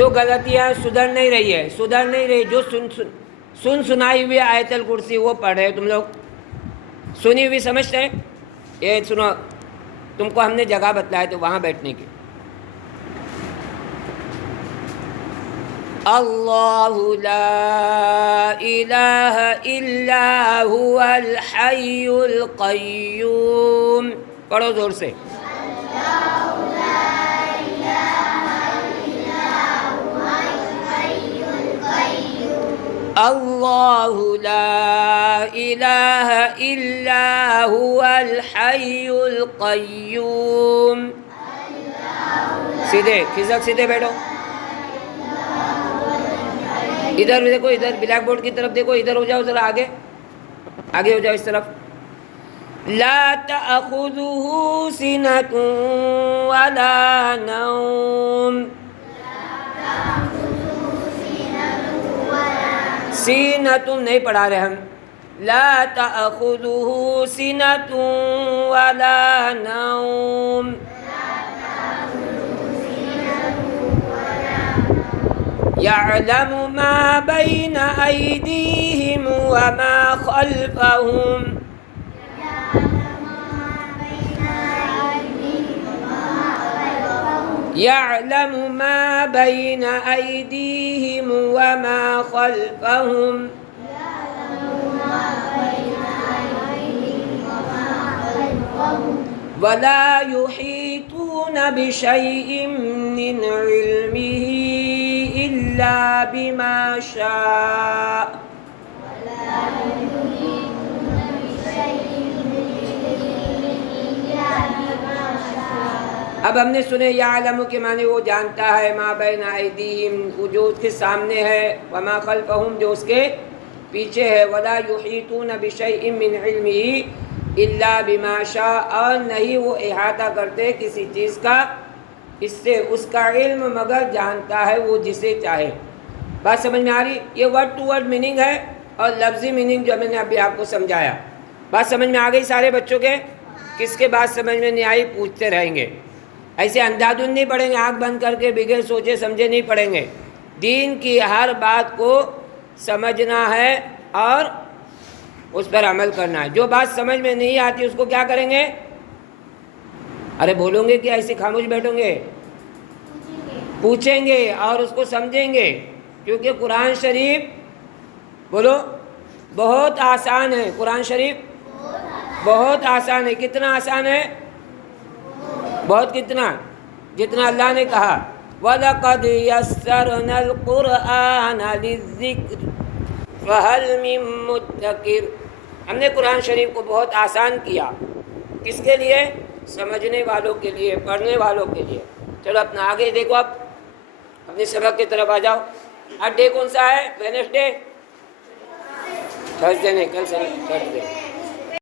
جو غلطیاں سدھر نہیں رہی جو سنائی ہوئی آیت الکرسی وہ پڑھ رہے تم لوگ، سنی ہوئی سمجھتے ہیں؟ یہ سنو، تم کو ہم نے جگہ بتلایا تو وہاں بیٹھنے کی. اللہ لا الہ الا هو الحی القیوم. پڑھو زور سے. اللہ لا الہ الا هو الحی القیوم. سیدھے کھسک سیدھے بیٹھو. ادھر دیکھو، ادھر بلیک بورڈ کی طرف دیکھو، ادھر ہو جاؤ ذرا، آگے ہو جاؤ اس طرف. لا تأخذه سنة ولا نوم. سینۃ نہیں پڑھا رہے ہم. لا تأخذه سنة ولا نوم. يعلم ما بين أيديهم وما خلفهم. يعلم ما بين أيديهم وما خلفهم. ولا يحيطون بشيء من علمه إلا بما شاء. اب ہم نے سنے یعلم کے معنی وہ جانتا ہے، ما بین ایدیہم وہ جو اس کے سامنے ہے، وما خلفہم جو اس کے پیچھے ہے، ولا یحیطون بشیء من علمہ الا بما شاء اور نہیں وہ احاطہ کرتے کسی چیز کا اس سے اس کا علم مگر جانتا ہے وہ جسے چاہے. بات سمجھ میں آ رہی؟ یہ ورڈ ٹو ورڈ میننگ ہے اور لفظی میننگ جو میں نے ابھی آپ کو سمجھایا. بات سمجھ میں آ گئی سارے بچوں کے؟ کس کے بات سمجھ میں نہیں آئی پوچھتے رہیں گے. ایسے اندھادھند نہیں پڑھیں گے، آنکھ بند کر کے بغیر سوچے سمجھے نہیں پڑھیں گے. دین کی ہر بات کو سمجھنا ہے اور اس پر عمل کرنا ہے. جو بات سمجھ میں نہیں آتی اس کو کیا کریں گے؟ ارے بولوں گے کہ ایسے خاموش بیٹھیں گے؟ پوچھیں گے اور اس کو سمجھیں گے. کیونکہ قرآن شریف بولو بہت آسان ہے. قرآن شریف بہت آسان ہے. کتنا آسان ہے؟ بہت. کتنا؟ جتنا اللہ نے کہا وَلَقَدْ يَسَّرْنَا الْقُرْآنَ لِلذِّكْرِ فَهَلْ مِن مُدَّكِرٍ. ہم نے قرآن شریف کو بہت آسان کیا. کس کے لیے؟ سمجھنے والوں کے لیے، پڑھنے والوں کے لیے. چلو اپنا آگے دیکھو، اب اپنے سبق کی طرف آ جاؤ. آج ڈے کون سا ہے؟ ویڈنسڈے؟ تھرسڈے نہیں، کل تھرسڈے.